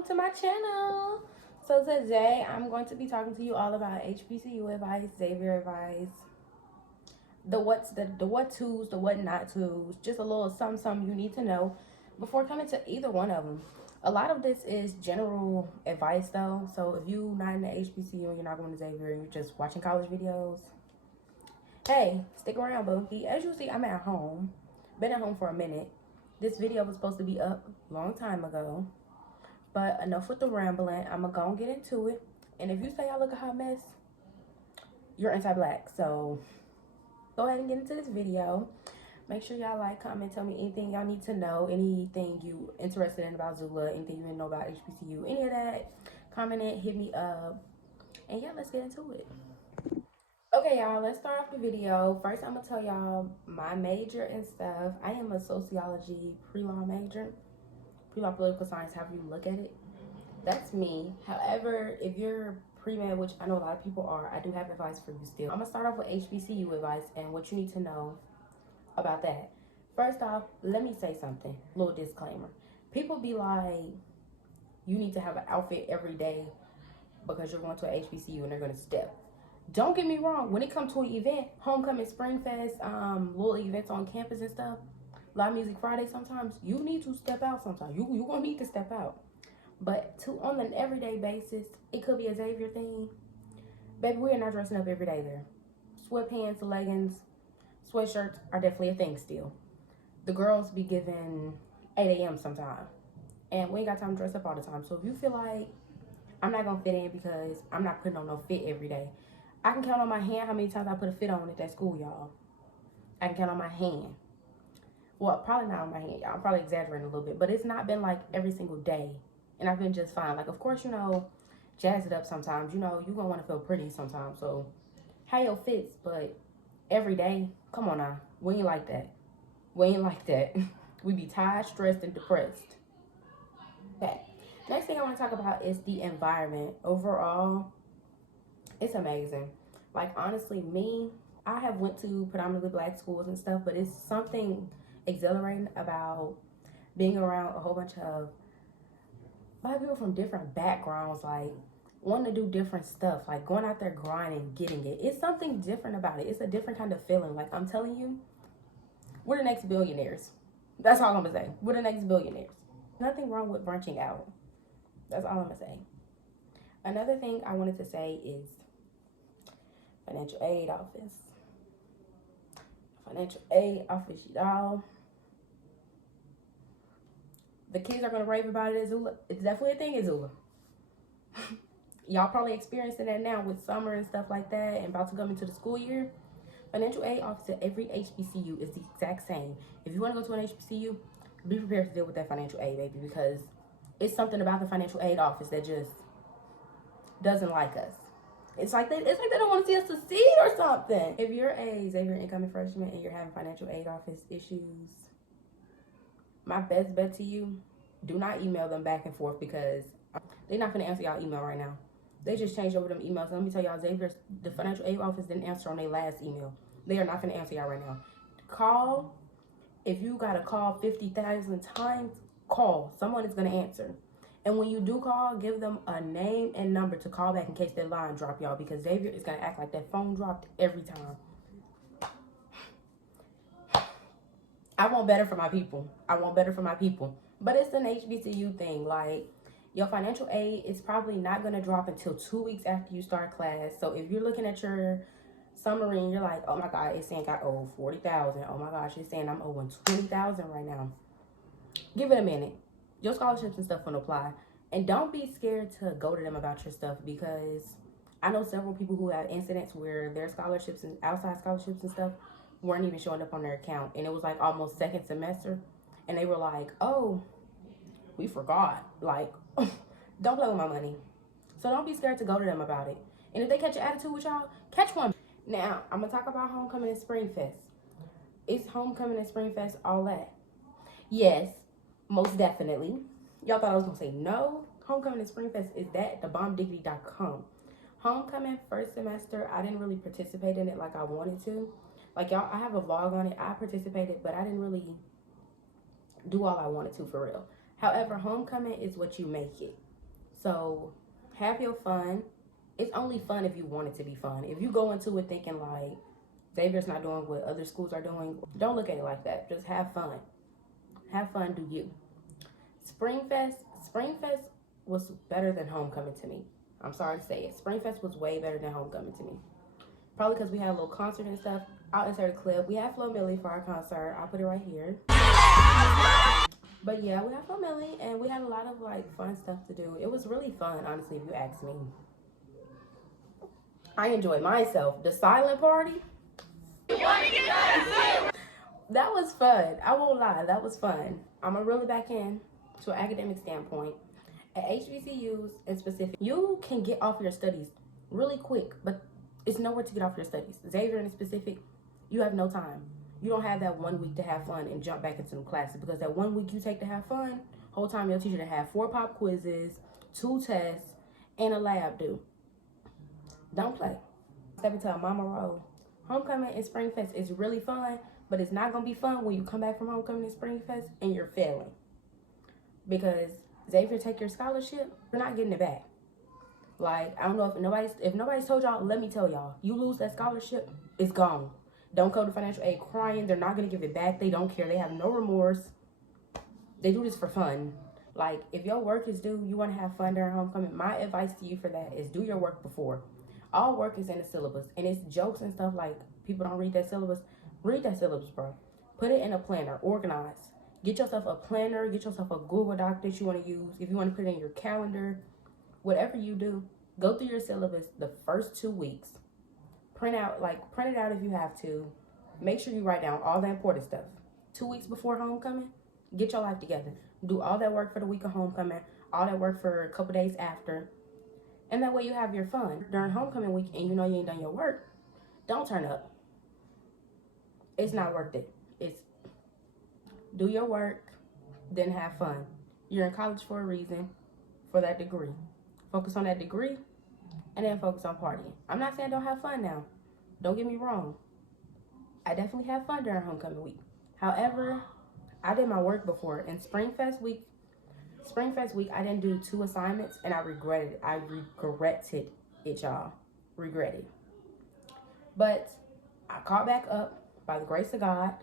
welcome to my channel. So today I'm going to be talking to you all about HBCU advice, Xavier advice, the what to's, the what not to's, just a little something you need to know before coming to either one of them. A lot of this is general advice though, so if you're not in the HBCU and you're not going to Xavier and you're just watching college videos, hey, stick around, boo. As you see, I'm at home. Been at home for a minute. This video was supposed to be up a long time ago. But enough with the rambling. I'm going to go and get into it. And if you say I look a hot mess, you're anti-black. So go ahead and get into this video. Make sure y'all like, comment, tell me anything y'all need to know. Anything you interested in about Zula. Anything you didn't know about HBCU. Any of that. Comment it. Hit me up. And yeah, let's get into it. Okay, y'all, let's start off the video. First, I'm going to tell y'all my major and stuff. I am a sociology pre-law major. Pre-law political science, however you look at it. That's me. However, if you're pre-med, which I know a lot of people are, I do have advice for you still. I'm going to start off with HBCU advice and what you need to know about that. First off, let me say something. Little disclaimer. People be like, you need to have an outfit every day because you're going to an HBCU and they're going to step. Don't get me wrong. When it comes to an event, homecoming, spring fest, little events on campus and stuff, Live Music Friday, sometimes you need to step out sometimes. You gonna need to step out. But on an everyday basis, it could be a Xavier thing. Baby, we are not dressing up every day there. Sweatpants, leggings, sweatshirts are definitely a thing still. The girls be giving 8 a.m. sometime. And we ain't got time to dress up all the time. So if you feel like I'm not gonna fit in because I'm not putting on no fit every day, I can count on my hand how many times I put a fit on at that school, y'all. I can count on my hand. Well, probably not on my hand, y'all. I'm probably exaggerating a little bit. But it's not been like every single day. And I've been just fine. Like, of course, you know, jazz it up sometimes. You know, you're going to want to feel pretty sometimes. So, how your fits. But every day, come on now. We ain't like that. We ain't like that. We be tired, stressed, and depressed. Okay. Next thing I want to talk about is the environment. Overall, it's amazing. Like, honestly, I have went to predominantly black schools and stuff. But it's something exhilarating about being around a whole bunch of black people from different backgrounds, like wanting to do different stuff, like going out there grinding, getting it. It's something different about it. It's a different kind of feeling. Like, I'm telling you, we're the next billionaires. That's all I'm gonna say. We're the next billionaires. Nothing wrong with branching out. That's all I'm gonna say. Another thing I wanted to say is financial aid office. Financial aid office, y'all. The kids are going to rave about it at Zula. It's definitely a thing at Zula. Y'all probably experiencing that now with summer and stuff like that and about to come into the school year. Financial aid office at every HBCU is the exact same. If you want to go to an HBCU, be prepared to deal with that financial aid, baby, because it's something about the financial aid office that just doesn't like us. It's like they don't want to see us succeed or something. If you're a Xavier incoming freshman and you're having financial aid office issues, my best bet to you, do not email them back and forth because they're not going to answer y'all email right now. They just changed over them emails. Let me tell y'all, Xavier's, the financial aid office didn't answer on their last email. They are not going to answer y'all right now. Call. If you got to call 50,000 times, call. Someone is going to answer. And when you do call, give them a name and number to call back in case their line drop, y'all, because Xavier is going to act like that phone dropped every time. I want better for my people. I want better for my people. But it's an HBCU thing. Like, your financial aid is probably not going to drop until 2 weeks after you start class. So if you're looking at your summary and you're like, oh my God, it's saying I owe 40,000. Oh my gosh, it's saying I'm owing 20,000 right now. Give it a minute. Your scholarships and stuff will apply. And don't be scared to go to them about your stuff, because I know several people who have incidents where their scholarships and outside scholarships and stuff weren't even showing up on their account, and it was like almost second semester, and they were like, oh, we forgot. Like, don't play with my money. So don't be scared to go to them about it. And if they catch an attitude with y'all, catch one. Now, I'm gonna talk about homecoming and spring fest. It's homecoming and spring fest all that? Yes, most definitely. Y'all thought I was gonna say no? Homecoming and spring fest is that, thebombdiggity.com. Homecoming first semester, I didn't really participate in it like I wanted to. Like, y'all, I have a vlog on it. I participated, but I didn't really do all I wanted to, for real. However, homecoming is what you make it. So have your fun. It's only fun if you want it to be fun. If you go into it thinking like Xavier's not doing what other schools are doing, don't look at it like that. Just have fun. Have fun, do you. Springfest was better than homecoming to me. I'm sorry to say it. Springfest was way better than homecoming to me. Probably because we had a little concert and stuff. I'll insert a clip. We had Flo Millie for our concert. I'll put it right here. But yeah, we had Flo Millie and we had a lot of like fun stuff to do. It was really fun, honestly, if you ask me. I enjoyed myself. The silent party. That was fun. I won't lie. That was fun. I'm going to reel it back in to an academic standpoint. At HBCUs in specific, you can get off your studies really quick, but it's nowhere to get off your studies. Xavier in specific, you have no time. You don't have that 1 week to have fun and jump back into the classes, because that 1 week you take to have fun, whole time your teacher to have 4 pop quizzes, 2 tests, and a lab due. Don't play. Step into a mama role. Homecoming and Springfest is really fun, but it's not going to be fun when you come back from homecoming and Springfest and you're failing. Because Xavier take your scholarship, you're not getting it back. Like, I don't know if nobody's told y'all, let me tell y'all, you lose that scholarship, it's gone. Don't go to financial aid crying. They're not going to give it back. They don't care. They have no remorse. They do this for fun. Like, if your work is due, you want to have fun during homecoming, my advice to you for that is do your work before. All work is in the syllabus, and it's jokes and stuff like people don't read that syllabus. Read that syllabus, bro. Put it in a planner. Organize. Get yourself a planner. Get yourself a Google Doc that you want to use. If you want to put it in your calendar, whatever you do, go through your syllabus the first 2 weeks. Print it out if you have to. Make sure you write down all the important stuff. 2 weeks before homecoming, get your life together. Do all that work for the week of homecoming, all that work for a couple days after. And that way you have your fun. During homecoming week and you know you ain't done your work, don't turn up. It's not worth it. It's do your work, then have fun. You're in college for a reason, for that degree. Focus on that degree, and then focus on partying. I'm not saying don't have fun now. Don't get me wrong. I definitely have fun during homecoming week. However, I did my work before. In Springfest week, I didn't do 2 assignments, and I regretted it. I regretted it, y'all. Regretted. But I caught back up by the grace of God.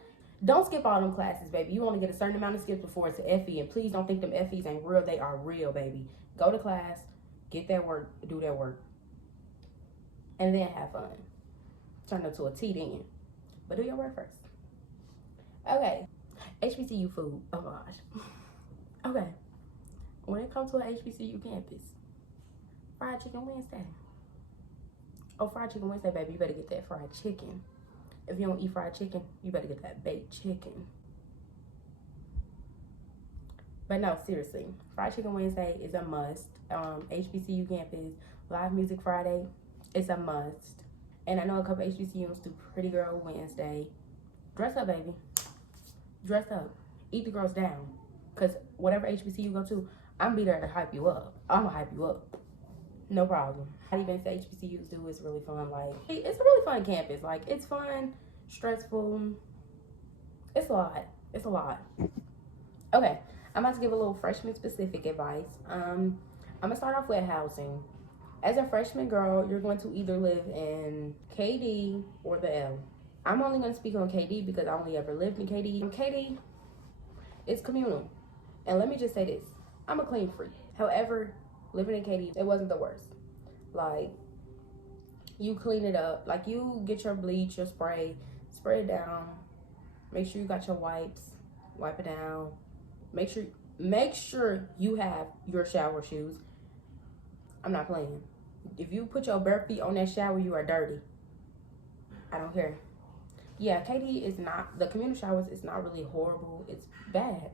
Don't skip all them classes, baby. You only get a certain amount of skips before it's an FE, and please don't think them FEs ain't real. They are real, baby. Go to class, get that work, do that work, and then have fun. Turn it to a T then. But do your work first. Okay. HBCU food. Oh, gosh. Okay. When it comes to an HBCU campus, fried chicken Wednesday. Oh, fried chicken Wednesday, baby. You better get that fried chicken. If you don't eat fried chicken, you better get that baked chicken. But no, seriously. Fried chicken Wednesday is a must. HBCU campus, live music Friday, it's a must. And I know a couple HBCUs do Pretty Girl Wednesday. Dress up, baby. Dress up. Eat the girls down. Because whatever HBCU you go to, I'm be there to hype you up. I'm going to hype you up. No problem. Not even say HBCUs do is really fun. Like, it's a really fun campus. Like, it's fun, stressful. It's a lot. It's a lot. Okay. I'm about to give a little freshman specific advice. I'm going to start off with housing. As a freshman girl, you're going to either live in KD or the L. I'm only going to speak on KD because I only ever lived in KD. KD is communal. And let me just say this. I'm a clean freak. However, living in KD, it wasn't the worst. Like, you clean it up. Like, you get your bleach, your spray it down. Make sure you got your wipes. Wipe it down. Make sure you have your shower shoes. I'm not playing. If you put your bare feet on that shower, you are dirty. I don't care. Yeah, KD is not, the community showers is not really horrible. It's bad.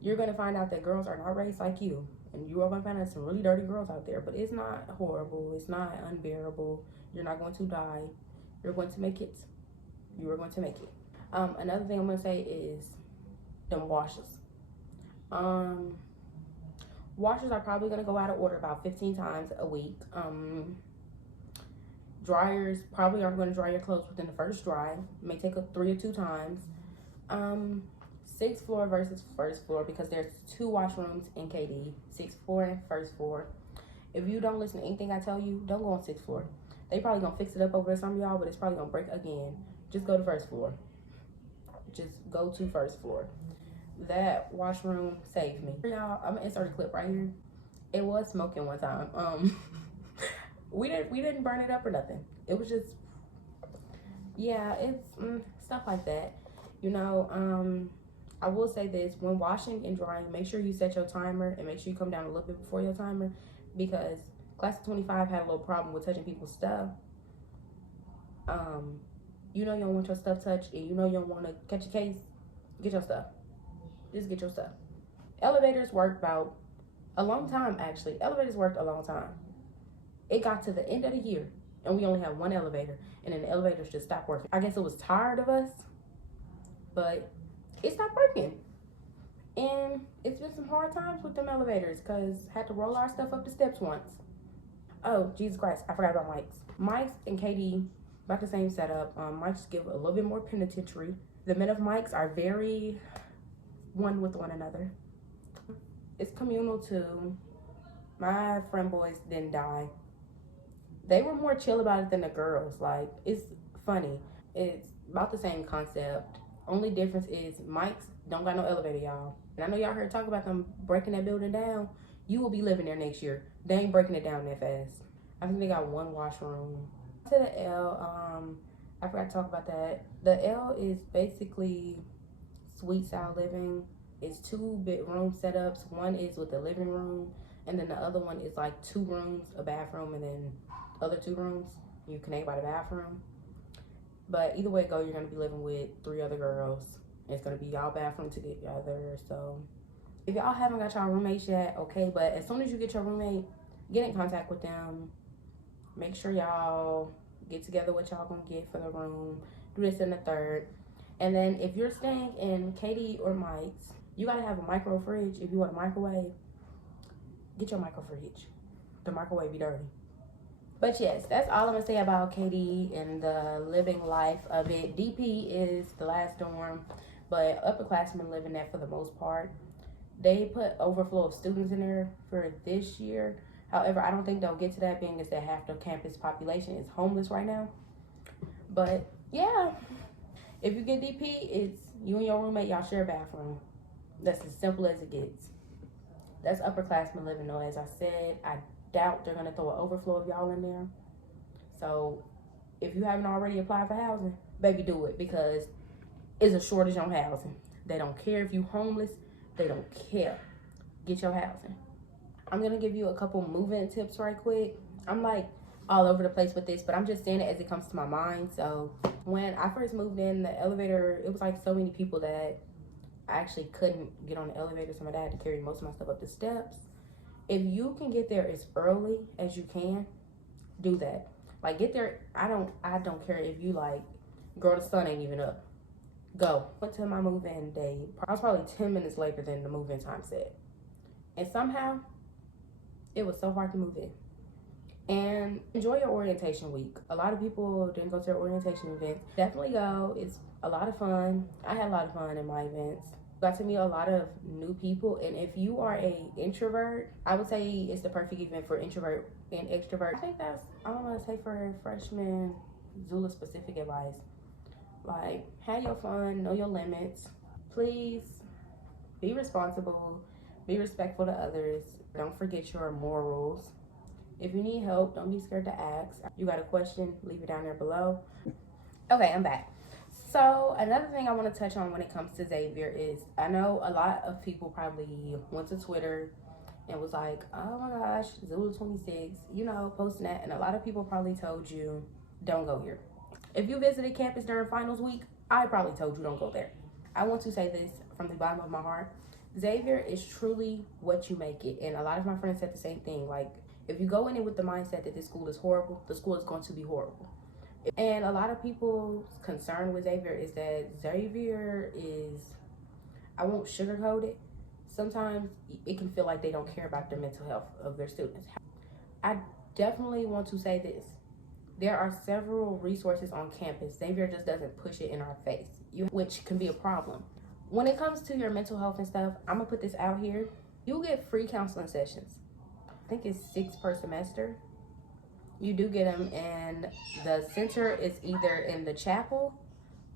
You're going to find out that girls are not raised like you. And you are going to find out some really dirty girls out there. But it's not horrible. It's not unbearable. You're not going to die. You're going to make it. You are going to make it. Another thing I'm going to say is them washes. Washers are probably going to go out of order about 15 times a week. Dryers probably aren't going to dry your clothes within the first dry. It may take 3 or 2 times. 6th floor versus 1st floor, because there's 2 washrooms in KD, 6th floor and 1st floor. If you don't listen to anything I tell you, don't go on 6th floor. They probably gonna fix it up over there, some of y'all, but it's probably gonna break again. Just go to 1st floor. Just go to 1st floor. That washroom saved me. Y'all, I'm gonna insert a clip right here. It was smoking one time. We didn't burn it up or nothing. It was just, yeah, it's stuff like that. You know, I will say this: when washing and drying, make sure you set your timer and make sure you come down a little bit before your timer, because class of 25 had a little problem with touching people's stuff. You know you don't want your stuff touched, and you know you don't want to catch a case. Get your stuff. Just get your stuff. Elevators worked about a long time, actually. Elevators worked a long time. It got to the end of the year, and we only had one elevator, and then the elevators just stopped working. I guess it was tired of us, but it stopped working. And it's been some hard times with them elevators, because had to roll our stuff up the steps once. Oh, Jesus Christ, I forgot about Mike's. Mike's and Katie, about the same setup. Mike's give a little bit more penitentiary. The men of Mike's are very one with one another. It's communal too. My friend boys didn't die. They were more chill about it than the girls. Like, it's funny. It's about the same concept. Only difference is Mike's don't got no elevator, y'all. And I know y'all heard talk about them breaking that building down. You will be living there next year. They ain't breaking it down that fast. I think they got one washroom. To the L, I forgot to talk about that. The L is basically suite style living. It's 2 bedroom setups. One is with the living room, and then the other one is like 2 rooms, a bathroom, and then other 2 rooms. You connect by the bathroom. But either way it go, you're gonna be living with 3 other girls. It's gonna be y'all bathroom together. So if y'all haven't got y'all roommates yet, okay, but as soon as you get your roommate, get in contact with them. Make sure y'all get together what y'all gonna get for the room. Do this and the third. And then if you're staying in Katie or Mike's, you gotta have a micro fridge. If you want a microwave, get your micro fridge. The microwave be dirty. But yes, that's all I'm gonna say about Katie and the living life of it. DP is the last dorm, but upperclassmen live in that for the most part. They put overflow of students in there for this year. However, I don't think they'll get to that, being as that half the campus population is homeless right now. But yeah, if you get DP, it's you and your roommate, y'all share a bathroom. That's as simple as it gets. That's upperclassmen living though. As I said, I doubt they're gonna throw an overflow of y'all in there. So if you haven't already applied for housing, baby, do it, because it's a shortage on housing. They don't care if you homeless. They don't care. Get your housing. I'm gonna give you a couple move-in tips right quick. I'm like all over the place with this, but I'm just saying it as it comes to my mind. So when I first moved in, the elevator, it was like so many people that I actually couldn't get on the elevator, so my dad had to carry most of my stuff up the steps. If you can get there as early as you can, do that. Like, get there. I don't care if you like, girl, the sun ain't even up. Go. Went to my move-in day. I was probably 10 minutes later than the move-in time said. And somehow, it was so hard to move in. And enjoy your orientation week. A lot of people didn't go to their orientation events. Definitely go. It's a lot of fun. I had a lot of fun in my events. Got to meet a lot of new people. And if you are a introvert, I would say it's the perfect event for introvert and extrovert. I think that's all I'm gonna say for freshman Zula specific advice. Like, have your fun, know your limits. Please be responsible, be respectful to others. Don't forget your morals. If you need help, don't be scared to ask. You got a question, leave it down there below. Okay, I'm back. So another thing I want to touch on when it comes to Xavier is, I know a lot of people probably went to Twitter and was like, oh my gosh, Zulu 26, you know, posting that. And a lot of people probably told you, don't go here. If you visited campus during finals week, I probably told you don't go there. I want to say this from the bottom of my heart. Xavier is truly what you make it. And a lot of my friends said the same thing. Like, if you go in it with the mindset that this school is horrible, the school is going to be horrible. And a lot of people's concern with Xavier is that Xavier is, I won't sugarcoat it, sometimes it can feel like they don't care about the mental health of their students. I definitely want to say this. There are several resources on campus. Xavier just doesn't push it in our face, which can be a problem. When it comes to your mental health and stuff, I'm gonna put this out here. You get free counseling sessions. think it's 6 per semester. You do get them, and the center is either in the chapel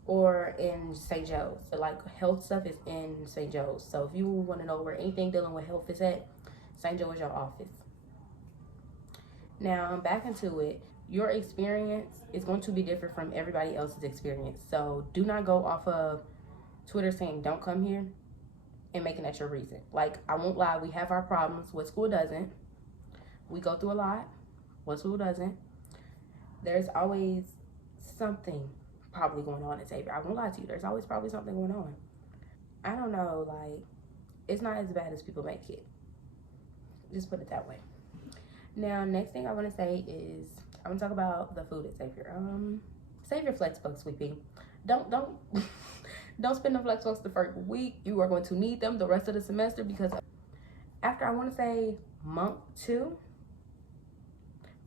or in St. Joe's. So like health stuff is in St. Joe's. So if you want to know where anything dealing with health is at, St. Joe is your office. Now back into it. Your experience is going to be different from everybody else's experience. So do not go off of Twitter saying don't come here and making that your reason. Like, I won't lie, we have our problems. What school doesn't? We go through a lot. What school doesn't? There's always something probably going on at Xavier. I won't lie to you. There's always probably something going on. I don't know, like, it's not as bad as people make it. Just put it that way. Now, next thing I want to say is I want to talk about the food at Xavier. Xavier Flexbucks sweeping. Don't don't spend the Flexbucks the first week. You are going to need them the rest of the semester, because after, I want to say, month 2,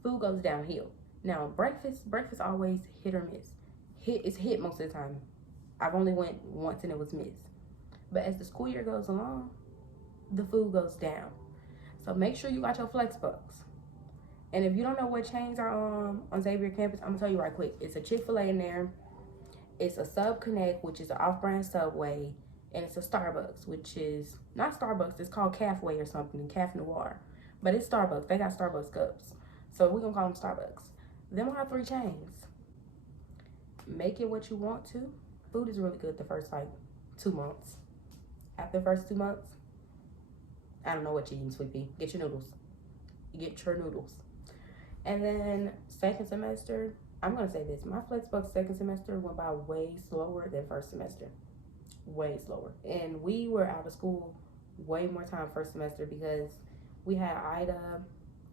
food goes downhill. Now, breakfast always hit or miss. It's hit most of the time. I've only went once and it was missed. But as the school year goes along, the food goes down. So make sure you got your Flexbucks. And if you don't know what chains are on Xavier campus, I'm gonna tell you right quick. It's a Chick-fil-A in there. It's a Sub Connect, which is an off-brand Subway, and it's a Starbucks, which is not Starbucks. It's called Cafway or something, Caf Noir, but it's Starbucks. They got Starbucks cups, so we're gonna call them Starbucks. Then we'll have 3 chains. Make it what you want to. Food is really good the first like 2 months. After the first 2 months, I don't know what you're eating, sweetie. Get your noodles. Get your noodles. And then second semester, I'm gonna say this, my Flexbucks second semester went by way slower than first semester. Way slower. And we were out of school way more time first semester because we had Ida,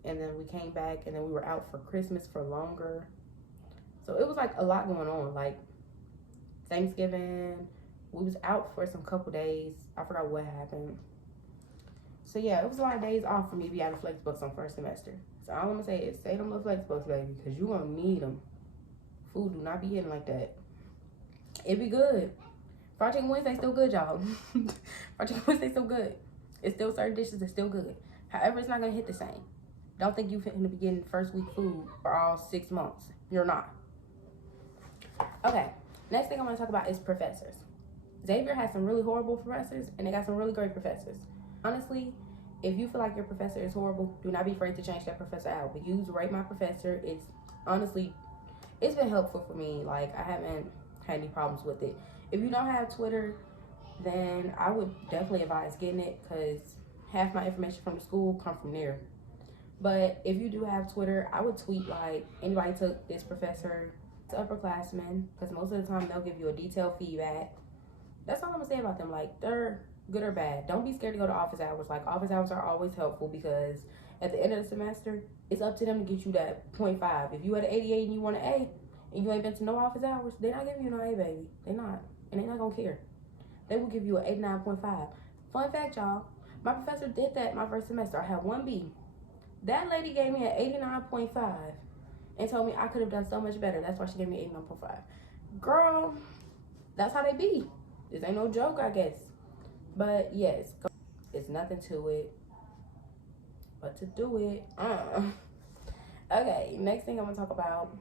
and then we came back, and then we were out for Christmas for longer. So it was like a lot going on, like Thanksgiving, we was out for some couple days. I forgot what happened. So yeah, it was a lot of days off for me to be out of Flexbucks on first semester. So all I'm gonna say is save them little Flexbucks, baby, because you're gonna need them. Food do not be hitting like that. It be good. Fried chicken Wednesday still good, y'all. Fried chicken Wednesday still good. It's still certain dishes that's still good. However, it's not gonna hit the same. Don't think you're gonna be getting first week food for all 6 months. You're not. Okay, next thing I'm gonna talk about is professors. Xavier has some really horrible professors, and they got some really great professors. Honestly, if you feel like your professor is horrible, do not be afraid to change that professor out. But use Rate My Professor. It's honestly, it's been helpful for me. Like, I haven't had any problems with it. If you don't have Twitter, then I would definitely advise getting it, because half my information from the school come from there. But if you do have Twitter, I would tweet like, anybody took this professor to upperclassmen, because most of the time they'll give you a detailed feedback. That's all I'm gonna say about them. Like, they're good or bad. Don't be scared to go to office hours. Like, office hours are always helpful, because at the end of the semester, it's up to them to get you that 0.5. If you had an 88 and you want an A, and you ain't been to no office hours, they're not giving you no A, baby. They're not. And they're not gonna care. They will give you an 89.5. Fun fact, y'all. My professor did that my first semester. I had 1B. That lady gave me an 89.5 and told me I could have done so much better. That's why she gave me 89.5. Girl, that's how they be. This ain't no joke, I guess. But yes, it's nothing to it but to do it. Okay, next thing I'm gonna talk about,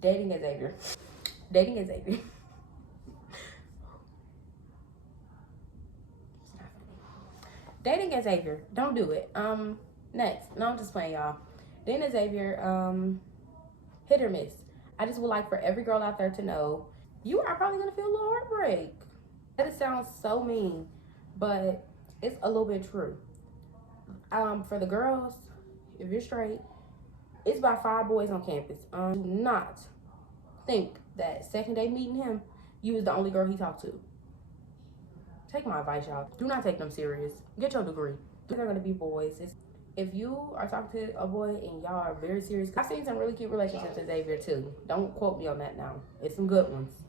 dating at Xavier. Dating at Xavier. Dating at Xavier, don't do it. Next, no, I'm just playing, y'all. Dating at Xavier, hit or miss. I just would like for every girl out there to know, you are probably gonna feel a little heartbreak. That sounds so mean, but it's a little bit true. For the girls, if you're straight, it's about 5 boys on campus. Do not think that second day meeting him, you was the only girl he talked to. Take my advice, y'all. Do not take them serious. Get your degree. They're gonna be boys. If you are talking to a boy and y'all are very serious, I've seen some really cute relationships at Xavier too. Don't quote me on that now. It's some good ones.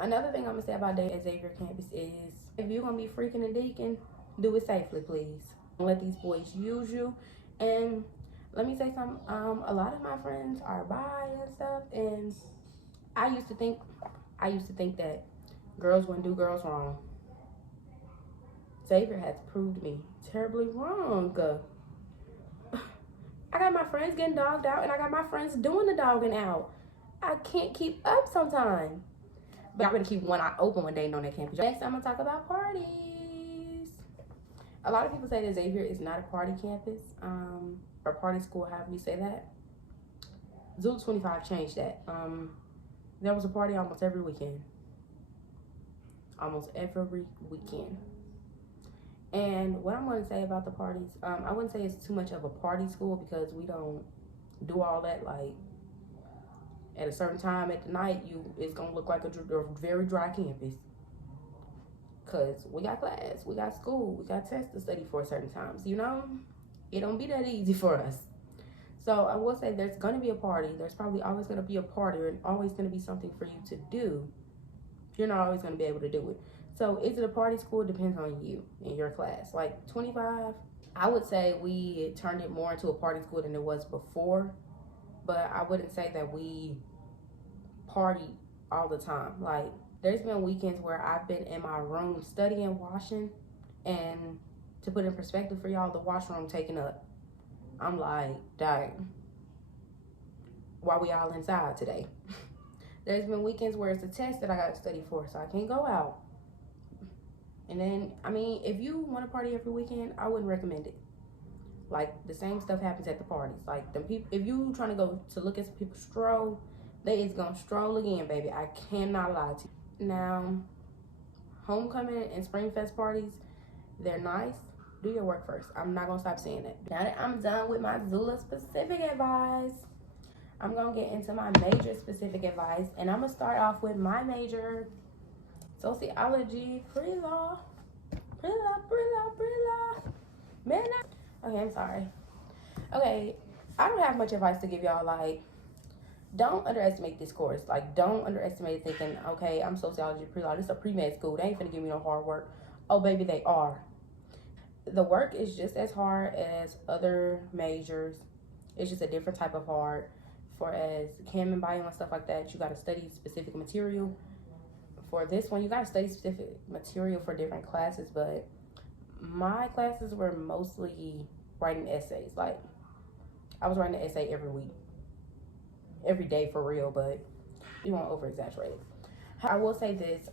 Another thing I'm gonna say about dating at Xavier campus is, if you're gonna be freaking and deaking, do it safely, please. Don't let these boys use you. And let me say something. A lot of my friends are bi and stuff, and I used to think that girls wouldn't do girls wrong. Xavier has proved me terribly wrong. I got my friends getting dogged out, and I got my friends doing the dogging out. I can't keep up sometimes. But I'm gonna keep one eye open when they on that campus. Next, I'm gonna talk about parties. A lot of people say that Xavier is not a party campus, or party school, however you say that. Zulu 25 changed that. There was a party almost every weekend. Almost every weekend. And what I'm going to say about the parties, I wouldn't say it's too much of a party school because we don't do all that. Like, at a certain time at the night, it's going to look like a very dry campus. Because we got class, we got school, we got tests to study for certain times, you know? It don't be that easy for us. So I will say there's going to be a party. There's probably always going to be a party and always going to be something for you to do. You're not always going to be able to do it. So is it a party school? It depends on you and your class. Like 25, I would say we turned it more into a party school than it was before. But I wouldn't say that we party all the time. Like, there's been weekends where I've been in my room studying, washing, and to put in perspective for y'all, the washroom taken up. I'm like, dang, why we all inside today? There's been weekends where it's a test that I got to study for, so I can't go out. And then, I mean, if you want to party every weekend, I wouldn't recommend it. Like, the same stuff happens at the parties. Like, the people, if you trying to go to look at some people stroll, they is gonna stroll again, baby. I cannot lie to you. Now, homecoming and spring fest parties, they're nice. Do your work first. I'm not gonna stop saying that. Now that I'm done with my Zula specific advice, I'm gonna get into my major specific advice, and I'm gonna start off with my major, Sociology, pre-law. Man, okay, I'm sorry. Okay, I don't have much advice to give y'all. Like, don't underestimate this course. Like, don't underestimate it thinking, okay, I'm sociology pre-law. This is a pre-med school. They ain't finna give me no hard work. Oh, baby, they are. The work is just as hard as other majors. It's just a different type of hard. For as chem and bio and stuff like that, you got to study specific material. For this one, you got to study specific material for different classes, but my classes were mostly writing essays. Like, I was writing an essay every week, every day for real, but you won't over exaggerate it. I will say this,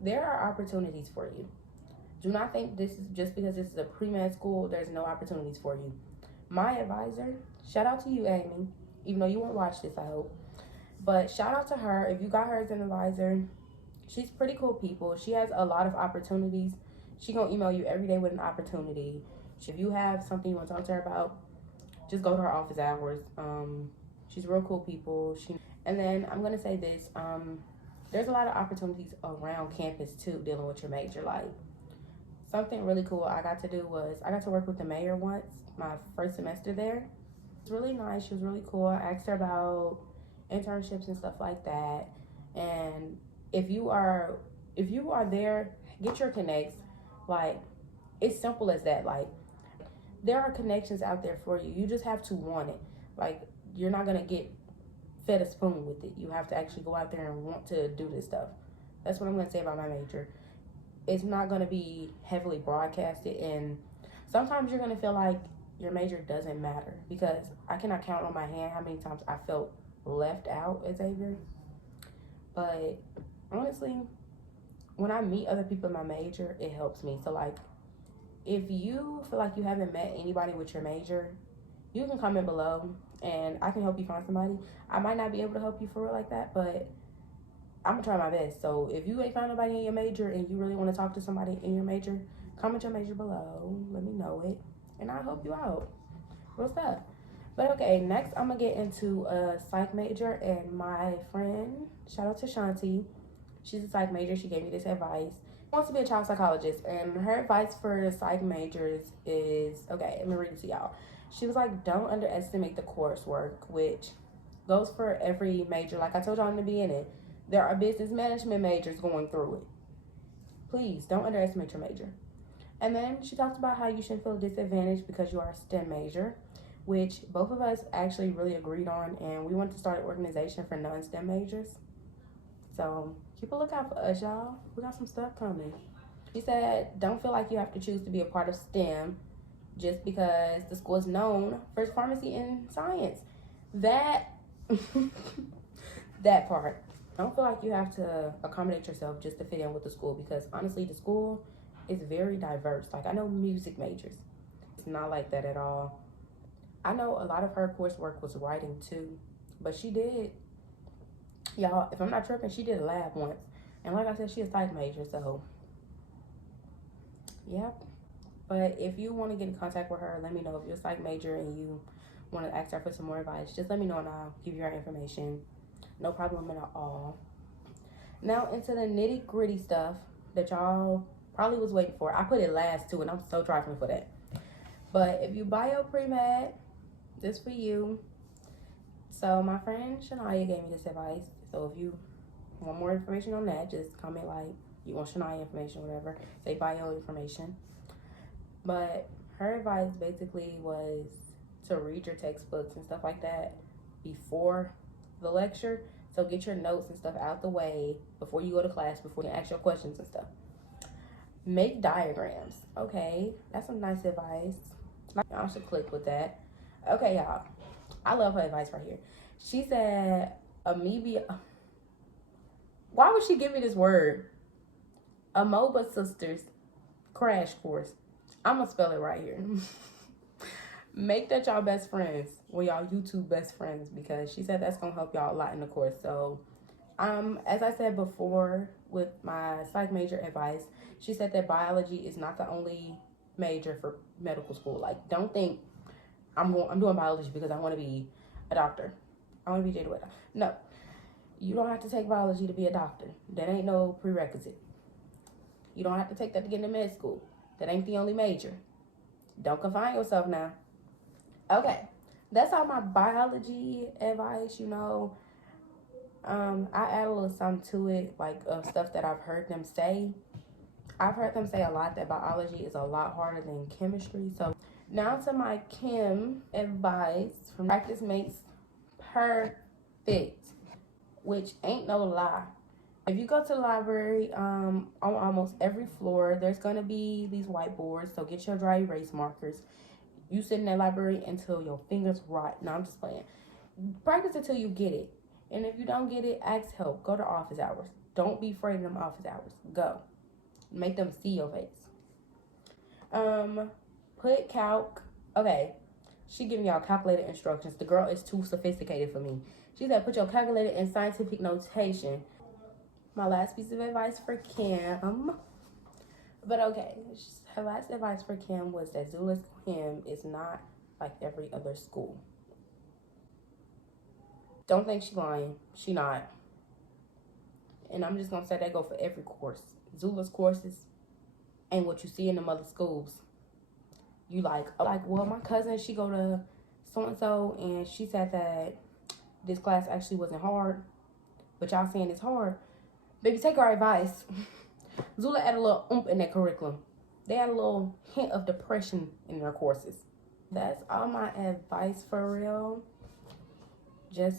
there are opportunities for you. Do not think this is just because this is a pre-med school, there's no opportunities for you. My advisor, shout out to you, Amy, even though you won't watch this, I hope, but shout out to her. If you got her as an advisor, she's pretty cool people. She has a lot of opportunities. She gonna email you every day with an opportunity. If you have something you want to talk to her about, just go to her office hours. She's real cool people. And then I'm gonna say this, there's a lot of opportunities around campus too, dealing with your major. Like, something really cool I got to do was I got to work with the mayor once, my first semester there. It's really nice. She was really cool. I asked her about internships and stuff like that. And if you are there, get your connects. Like, it's simple as that. Like, there are connections out there for you. You just have to want it. Like, you're not gonna get fed a spoon with it. You have to actually go out there and want to do this stuff. That's what I'm gonna say about my major. It's not gonna be heavily broadcasted, and sometimes you're gonna feel like your major doesn't matter, because I cannot count on my hand how many times I felt left out at Xavier. But honestly, when I meet other people in my major, it helps me. So, like, if you feel like you haven't met anybody with your major, you can comment below and I can help you find somebody. I might not be able to help you for real like that, but I'm gonna try my best. So if you ain't found nobody in your major and you really want to talk to somebody in your major, comment your major below, let me know it, and I'll help you out. What's up? But okay, next I'm gonna get into a psych major, and my friend, shout out to Shanti, she's a psych major. She gave me this advice. She wants to be a child psychologist, and her advice for psych majors is, okay, let me read it to y'all. She was like, don't underestimate the coursework, which goes for every major. Like I told y'all in the beginning, there are business management majors going through it. Please don't underestimate your major. And then she talked about how you shouldn't feel disadvantaged because you are a STEM major, which both of us actually really agreed on, and we wanted to start an organization for non-STEM majors. So keep a lookout for us, y'all. We got some stuff coming. She said, don't feel like you have to choose to be a part of STEM just because the school is known for its pharmacy and science. That that part. Don't feel like you have to accommodate yourself just to fit in with the school, because honestly, the school is very diverse. Like, I know music majors. It's not like that at all. I know a lot of her coursework was writing too, but she did, y'all, if I'm not tripping, she did a lab once. And like I said, she a psych major, so yep. But if you want to get in contact with her, let me know. If you're a psych major and you want to ask her for some more advice, just let me know and I'll give you her information. No problem at all. Now into the nitty gritty stuff that y'all probably was waiting for. I put it last too, and I'm so trifling for that. But if you bio pre-med, this for you. So my friend Shania gave me this advice. So if you want more information on that, just comment like you want Shania information, whatever. Say bio information. But her advice basically was to read your textbooks and stuff like that before the lecture. So get your notes and stuff out the way before you go to class, before you ask your questions and stuff. Make diagrams. Okay, that's some nice advice. Y'all should click with that. Okay, y'all. I love her advice right here. She said, amoeba. Why would she give me this word? Amoeba Sisters crash course. I'm going to spell it right here. Make that y'all best friends. Well, y'all YouTube best friends, because she said that's going to help y'all a lot in the course. So, as I said before with my psych major advice, she said that biology is not the only major for medical school. Like, don't think I'm doing biology because I want to be a doctor. I want to be Jada Whitta. No, you don't have to take biology to be a doctor. That ain't no prerequisite. You don't have to take that to get into med school. That ain't the only major. Don't confine yourself now. Okay, that's all my biology advice. You know, I add a little something to it, like stuff that I've heard them say. I've heard them say a lot that biology is a lot harder than chemistry. So now to my chem advice. From practice makes perfect, which ain't no lie. If you go to the library, on almost every floor, there's going to be these whiteboards. So get your dry erase markers. You sit in that library until your fingers rot. No, I'm just playing. Practice until you get it. And if you don't get it, ask help. Go to office hours. Don't be afraid of them office hours. Go. Make them see your face. Put calc. Okay. She giving y'all calculated instructions. The girl is too sophisticated for me. She said put your calculator in scientific notation. My last piece of advice for Kim. But okay, her last advice for Kim was that Zula's Kim is not like every other school. Don't think she's lying. She not. And I'm just going to say that go for every course. Zula's courses ain't what you see in the other schools. You like, well, my cousin, she go to so-and-so, and she said that this class actually wasn't hard, but y'all saying it's hard. Baby, take our advice. Zula added a little oomph in their curriculum. They had a little hint of depression in their courses. That's all my advice for real. Just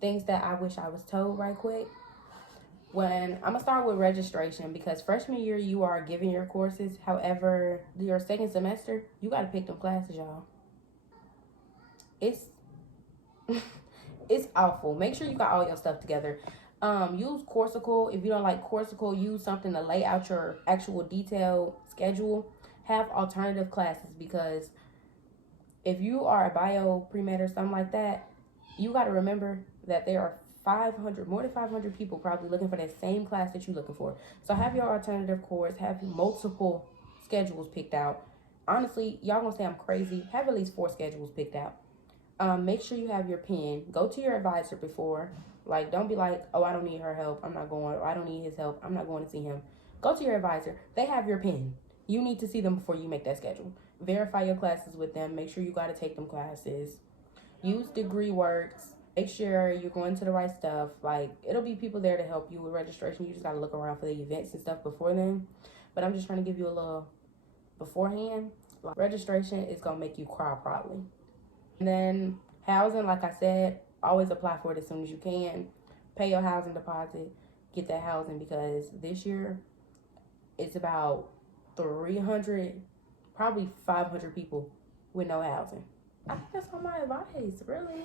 things that I wish I was told right quick. I'm gonna start with registration, because freshman year you are giving your courses. However, your second semester, you gotta pick them classes, y'all. It's it's awful. Make sure you got all your stuff together. Use Corsical. If you don't like Corsical, use something to lay out your actual detailed schedule. Have alternative classes, because if you are a bio pre-med or something like that, you got to remember that there are more than 500 people probably looking for that same class that you're looking for. So have your alternative course, have multiple schedules picked out. Honestly, y'all gonna say I'm crazy. Have at least 4 schedules picked out. Make sure you have your pen. Go to your advisor before. Like, don't be like, oh, I don't need her help, I'm not going. Or I don't need his help, I'm not going to see him. Go to your advisor. They have your pen. You need to see them before you make that schedule. Verify your classes with them. Make sure you got to take them classes. Use DegreeWorks. Make sure you're going to the right stuff. Like, it'll be people there to help you with registration. You just got to look around for the events and stuff before then. But I'm just trying to give you a little beforehand. Like, registration is going to make you cry probably. And then housing, like I said, always apply for it as soon as you can. Pay your housing deposit. Get that housing, because this year it's about 300, probably 500 people with no housing. I think that's all my advice, really.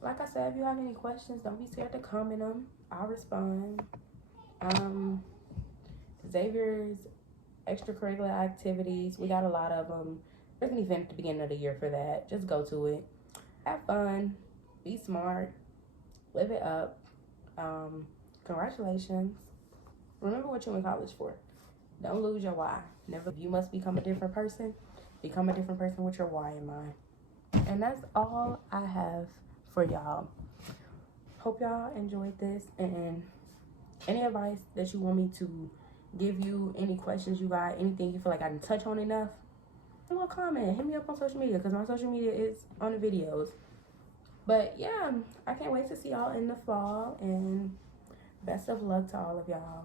Like I said, if you have any questions, don't be scared to comment them. I'll respond. Xavier's extracurricular activities, we got a lot of them. There's an event at the beginning of the year for that. Just go to it. Have fun. Be smart. Live it up. Congratulations. Remember what you're in college for. Don't lose your why. Never. You must become a different person. Become a different person with your why in mind. And that's all I have for y'all. Hope y'all enjoyed this, and any advice that you want me to give you, any questions you got, anything you feel like I didn't touch on enough, a little comment. Hit me up on social media, because my social media is on the videos. But yeah, I can't wait to see y'all in the fall, and best of luck to all of y'all.